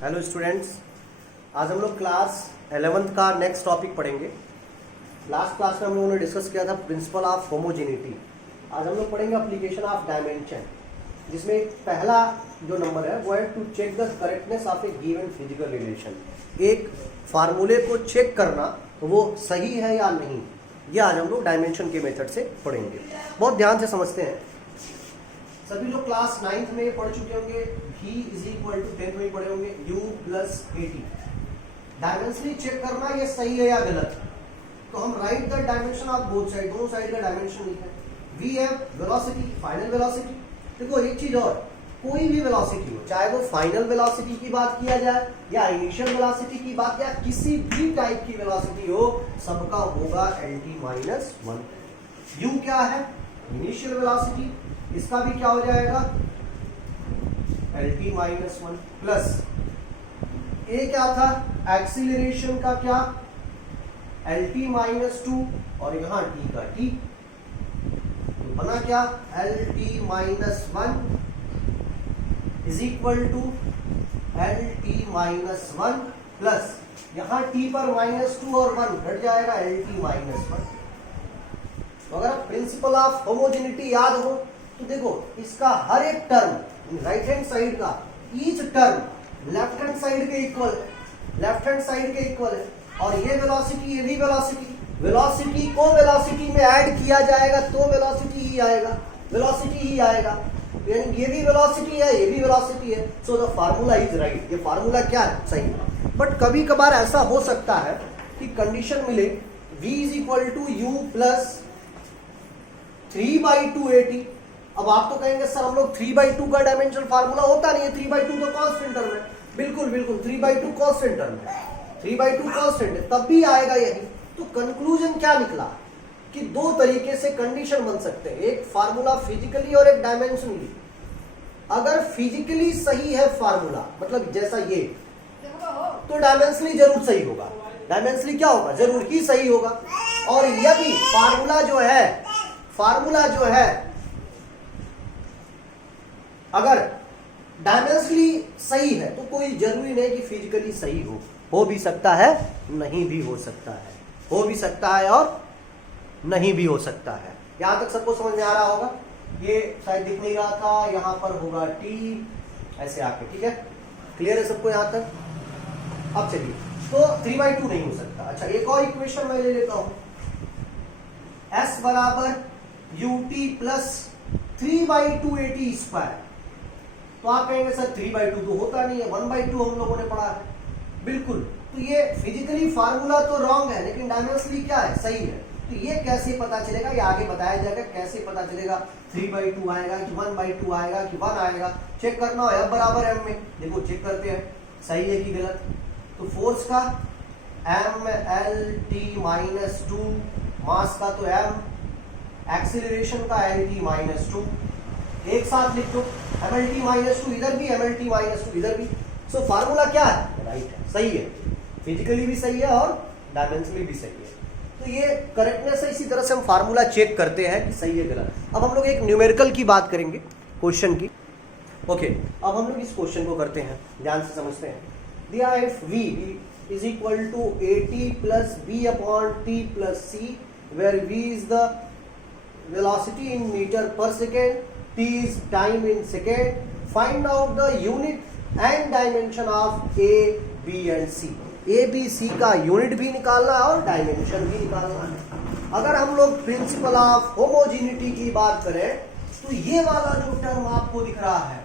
Hello students, आज हम लोग क्लास 11th का नेक्स्ट टॉपिक पढ़ेंगे। लास्ट क्लास में हम लोगों ने डिस्कस किया था प्रिंसिपल ऑफ होमोजेनिटी। आज हम लोग पढ़ेंगे एप्लीकेशन ऑफ डायमेंशन, जिसमें पहला जो नंबर है वो है to check the correctness of a given physical relation. एक फार्मूले को चेक करना वो सही है या नहीं, ये आज हम लोग डायमेंशन के मेथड से पढ़ेंगे। बहुत ध्यान से समझते हैं। सभी लोग क्लास 9th में पढ़ चुके होंगे, v is equal to 10th में पढ़े होंगे u प्लस 80। डायमेंशनली चेक करना ये सही है या गलत, तो हम right the dimension of both side, दोनों साइड का डायमेंशन लिखें। v है वेलोसिटी, फाइनल वेलोसिटी। देखो एक चीज और, कोई भी वेलोसिटी हो, चाहे वो फाइनल वेलोसिटी की बात किया जाए या इनिशियल वेलोसिटी की बात, या किसी भी टाइप की वेलोसिटी हो, सबका होगा LT-1। u क्या है? इनिशियल वेलोसिटी, इसका भी क्या हो जाएगा? LT-1 प्लस ए क्या था? एक्सीलरेशन का क्या? LT-2 और यहाँ t का t, तो बना क्या? LT-1 is equal to LT-1 plus यहाँ t पर -2 और 1 घट जाएगा LT-1। तो अगर प्रिंसिपल ऑफ होमोजेनिटी याद हो तो देखो इसका हर एक टर्म राइट हैंड साइड का, each term left hand side के इक्वल है, लेफ्ट हैंड साइड के इक्वल है। और ये वेलोसिटी, ये भी वेलोसिटी, वेलोसिटी को वेलोसिटी में ऐड किया जाएगा तो वेलोसिटी ही आएगा, वेलोसिटी ही आएगा। यानी ये भी वेलोसिटी है, ये भी वेलोसिटी है। So the formula is right. ये फार्मूला क्या है? सही है। बट कभी कभार ऐसा हो सकता है कि कंडीशन मिले v is equal to u plus 3/280। अब आप तो कहेंगे सर हम लोग 3/2 का डायमेंशन फार्मूला होता नहीं है, 3/2 तो कांस्टेंट टर्म है। बिल्कुल बिल्कुल 3/2 कांस्टेंट टर्म है, 3/2 कांस्टेंट है, तब भी आएगा यही। तो कंक्लूजन क्या निकला कि दो तरीके से कंडीशन बन सकते हैं, एक फार्मूला फिजिकली और एक डायमेंशनली। अगर फिजिकली सही है फार्मूला, मतलब जैसा ये, तो डायमेंशनली जरूर सही होगा। डायमेंशनली क्या होगा? जरूर ही सही होगा। और यदि फार्मूला जो है अगर डायमेंशनली सही है तो कोई जरूरी नहीं कि फिजिकली सही हो भी सकता है, नहीं भी हो सकता है, हो भी सकता है और नहीं भी हो सकता है। यहां तक सबको समझ में आ रहा होगा? ये शायद दिख नहीं रहा था, यहां पर होगा t ऐसे आके, ठीक है? क्लियर है सबको यहां तक? अब चलिए, तो 3/2 नहीं हो सकता। अच्छा, एक और इक्वेशन मैं ले लेता हूं, s बराबर ut प्लस 3/280 स्क्वायर। तो आप कहेंगे सर 3/2 तो होता नहीं है, 1/2 हम लोगों ने पढ़ा है। बिल्कुल, तो ये फिजिकली फार्मूला तो रॉन्ग है, लेकिन डायमेंशनली क्या है? सही है। तो ये कैसे पता चलेगा? ये आगे बताया जाएगा कैसे पता चलेगा 3/2 आएगा कि 1/2 आएगा कि 1 आएगा। चेक करना है F बराबर m में। देखो चेक करते हैं सही है कि गलत। तो फोर्स का MLT-2, मास का तो m, एक्सीलरेशन का LT-2, एक साथ लिख दो। MLT-2 इधर भी, MLT-2 इधर भी। सो फार्मूला क्या है? राइट है, सही है, फिजिकली भी सही है और डायमेंशनली भी सही है। तो ये करेक्टनेस है। इसी तरह से हम फार्मूला चेक करते हैं कि सही है गलत। अब हम लोग एक न्यूमेरिकल की बात करेंगे, क्वेश्चन की। ओके, अब हम लोग इस क्वेश्चन को करते हैं, ध्यान से समझते हैं। दिया है v is equal to 80 plus b upon t plus c, where v is the velocity in meter per second, t is time in second. Find out the unit and dimension of a, b and c. a, b, c का unit भी निकालना है और dimension भी निकालना है। अगर हम लोग प्रिंसिपल ऑफ होमोजेनिटी की बात करें तो ये वाला जो टर्म आपको दिख रहा है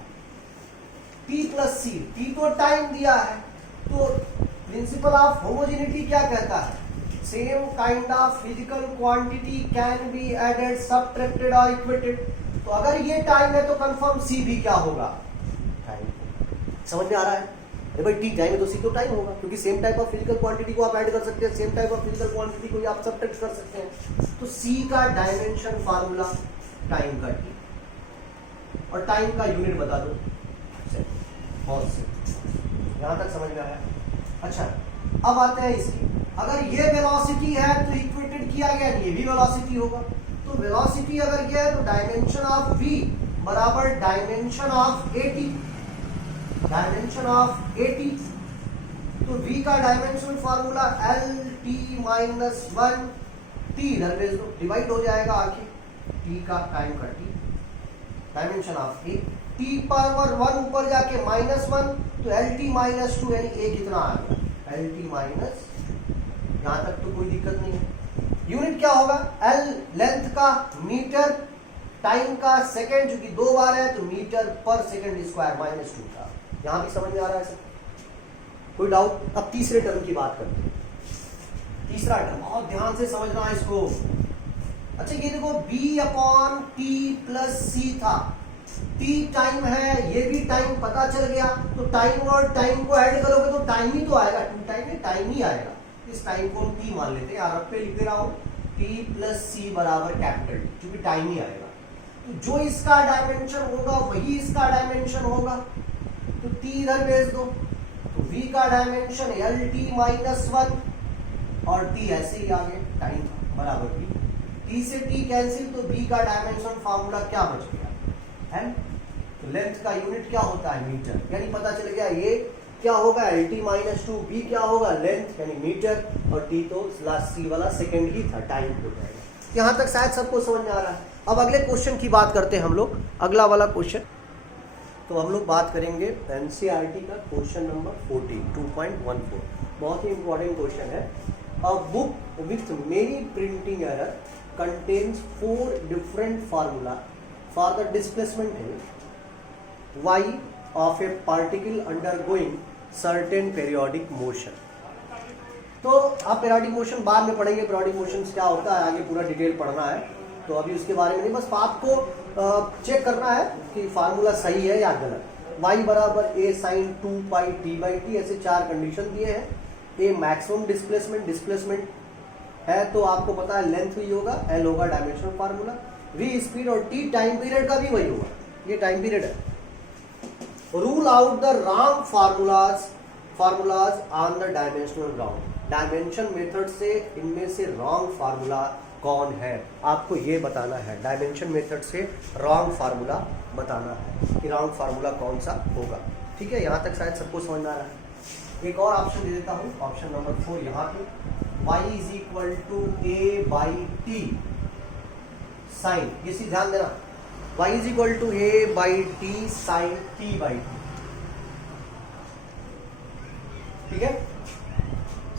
t प्लस c, t तो टाइम दिया है, तो प्रिंसिपल ऑफ होमोजेनिटी क्या कहता है? Same kind of physical quantity can be added, subtracted or equated. तो अगर ये टाइम है तो कंफर्म c भी क्या होगा? टाइम। समझ में आ रहा है? अरे भाई t टाइम है तो c तो टाइम होगा, क्योंकि same type of physical quantity को आप ऐड कर सकते हैं, same type of physical quantity को आप सबट्रैक्ट कर सकते हैं। तो c का डायमेंशन फार्मूला टाइम का t, और टाइम का यूनिट बता दो। बहुत से यहां तक समझ में आया? अच्छा, अब आते हैं इसकी। अगर ये वेलोसिटी है तो इक्वेटेड किया गया, ये भी वेलोसिटी होगा। तो वेलोसिटी अगर ये है तो डायमेंशन ऑफ v बराबर dimension of 80। Dimension of eighty, तो v का dimension formula L T minus one, T इधर भेज दो, डिवाइड हो जाएगा आगे t का टाइम का t, dimension of A, t power one ऊपर जाके माइनस वन, तो एल टी माइनस टू, यानी ए कितना आ गया एल टी माइनस, यहां तक तो कोई दिक्कत नहीं है। यूनिट क्या होगा, एल लेंथ का मीटर, टाइम का सेकंड, चूंकि दो बार है तो मीटर पर सेकंड स्क्वायर माइनस टू का। यहां भी समझ में आ रहा है सर, कोई डाउट? अब तीसरे टर्म की बात करते हैं। तीसरा टर्म बहुत ध्यान से समझना इसको। अच्छा ये देखो b अपॉन टी प्लस सी था, t टाइम है, ये भी टाइम पता चल गया, तो टाइम और टाइम को ऐड करोगे तो टाइम ही तो आएगा, टू टाइम में टाइम ही आएगा। इस टाइम को हम t मान लेते हैं, यार अब पे लिख दे रहा हूं t प्लस सी बराबर कैपिटल T, क्योंकि टाइम ही आएगा। तो जो इसका डायमेंशन होगा वही इसका डायमेंशन होगा, तो t इधर भेज दो, तो v का dimension L T minus one, और t ऐसे ही आगे टाइम बराबर v, t से t कैंसिल, तो v का डायमेंशन फार्मूला क्या बच गया m, तो लेंथ का यूनिट क्या होता है मीटर, यानी पता चल गया ये क्या होगा L T minus two, B क्या होगा लेंथ यानी मीटर, और टी तो लास्ट सी वाला सेकंड ही था, टाइम हो जाएगा। यहां तक शायद सबको समझ में आ रहा है। अब अगले क्वेश्चन की बात करते हैं हम लोग, अगला वाला क्वेश्चन, तो हम लोग बात करेंगे एनसीईआरटी का क्वेश्चन नंबर 14 2.14, बहुत ही इंपॉर्टेंट क्वेश्चन है। A book with many printing error contains 4 different formula for the displacement है y of a particle undergoing certain periodic motion. तो आप पेरियोडिक मोशन बाद में पढ़ेंगे, पेरियोडिक मोशन क्या होता है आगे पूरा डिटेल पढ़ना है, तो अभी उसके बारे में नहीं, बस आपको चेक करना है कि फार्मूला सही है या गलत। y बराबर a sine 2 pi t by T, ऐसे चार कंडीशन दिए हैं। a मैक्सिमम डिस्प्लेसमेंट है, तो आपको पता है लेंथ भी होगा, l होगा डायमेंशनल फार्मूला, v स्पीड, और t टाइम पीरियड का भी वही होगा, ये टाइम पीरियड है। Rule out the wrong formulas on the dimensional ground, dimension method से इनमें से रॉन्ग फार्मूला कौन है, आपको ये बताना है। डायमेंशन मेथड से रॉन्ग फार्मूला बताना है कि रॉन्ग फार्मूला कौन सा होगा। ठीक है, यहाँ तक शायद सबको समझ में आ रहा है। एक और ऑप्शन दे देता हूँ, ऑप्शन नंबर 4 यहाँ पे, y is equal to A by T sine, ये चीज ध्यान देना, y is equal to A by T sine T by T, ठीक है,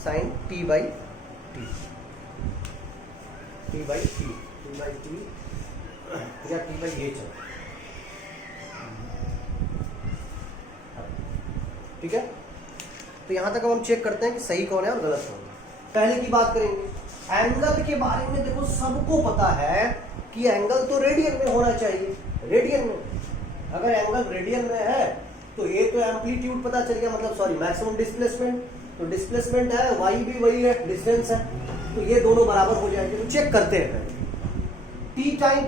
sine T by T, T by T, T by T या T by A, चलो ठीक है। तो यहां तक अब हम चेक करते हैं कि सही कौन है और गलत कौन है। पहले की बात करेंगे एंगल के बारे में। देखो सबको पता है कि एंगल तो रेडियन में होना चाहिए, रेडियन में। अगर एंगल रेडियन में है तो ये तो एम्पलीट्यूड पता चल गया, मतलब सॉरी मैक्सिमम डिस्प्लेसमेंट, तो डिस्प्लेसमेंट है, वाई भी वही है, डिस्टेंस है, तो ये दोनों बराबर हो जाएंगे। तो चेक करते हैं टी टाइम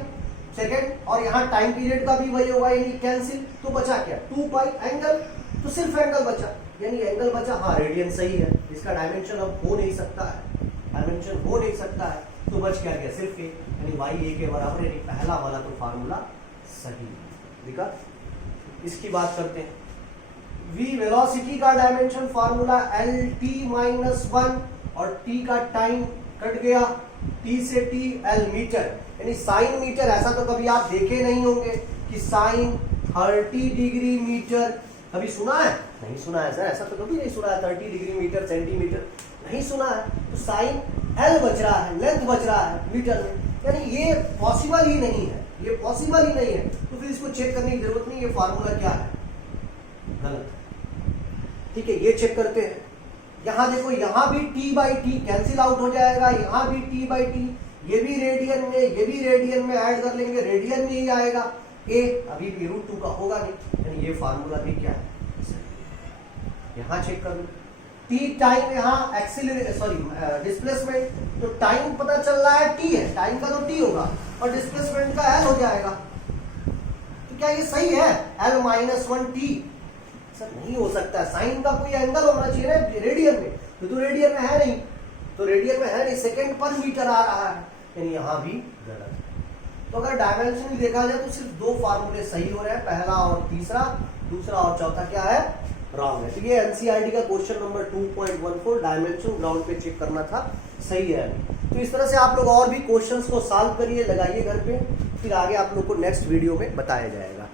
सेकेंड, और यहाँ टाइम पीरियड का भी वही होगा, यानी कैंसिल, तो बचा क्या 2 पाई, एंगल, तो सिर्फ एंगल बचा, यानी एंगल बचा, हाँ रेडियन सही है, इसका डायमेंशन अब हो नहीं सकता है, डायमेंशन हो नहीं सकता है, तो बच क्या गया सिर्फ ए, यानी वाई ए के बराबर, यानी पहला वाला तो फार्मूला सही दिखा। इसकी बात करते हैं, v वेलोसिटी का dimension formula L T minus one, और t का टाइम कट गया, t से t l मीटर, यानी साइन मीटर। ऐसा तो कभी आप देखे नहीं होंगे कि साइन 30 डिग्री मीटर, कभी सुना है? नहीं सुना है सर, ऐसा तो कभी नहीं सुना है, 30 डिग्री मीटर सेंटीमीटर नहीं सुना है। तो साइन l बच रहा है, लेंथ बच रहा है मीटर में, यानी ये पॉसिबल ही नहीं है, ये पॉसिबल ही नहीं है, तो फिर इसको चेक करने की जरूरत नहीं, ये फार्मूला क्या है, गलत। ठीक है, ये चेक करते हैं। यहां देखो, यहां भी t by T cancel out हो जाएगा, यहां भी t बाई टी, ये भी रेडियन में, ये भी रेडियन में, ऐड कर लेंगे, रेडियन में ही आएगा, a अभी भी √2 का होगा नहीं, यानी ये फार्मूला भी क्या है, यहां चेक कर लो। t टाइम यहाँ डिस्प्लेसमेंट, तो टाइम पता चल रहा है t है, टाइम का तो t होगा, और डिस्प्लेसमेंट का l हो जाएगा, तो क्या ये सही है l माइनस 1t? सर नहीं हो सकता, साइन का कोई एंगल होना चाहिए ना रेडियन में, तो रेडियन में है नहीं, तो रेडियन में है नहीं, सेकंड पर मीटर आ रहा है, यानी यहां भी गलत है। तो अगर डायमेंशन देखा जाए तो सिर्फ दो फार्मूले सही हो रहे हैं, पहला और तीसरा, दूसरा और चौथा क्या है, रॉन्ग है। तो ये एनसीईआरटी का क्वेश्चन नंबर 2.14 डायमेंशन ग्राउंड पे चेक करना था, सही है। तो इस तरह से आप लोग और भी क्वेश्चंस को सॉल्व करिए, लगाइए घर पे, फिर आगे आप लोग को नेक्स्ट वीडियो में बताया जाएगा।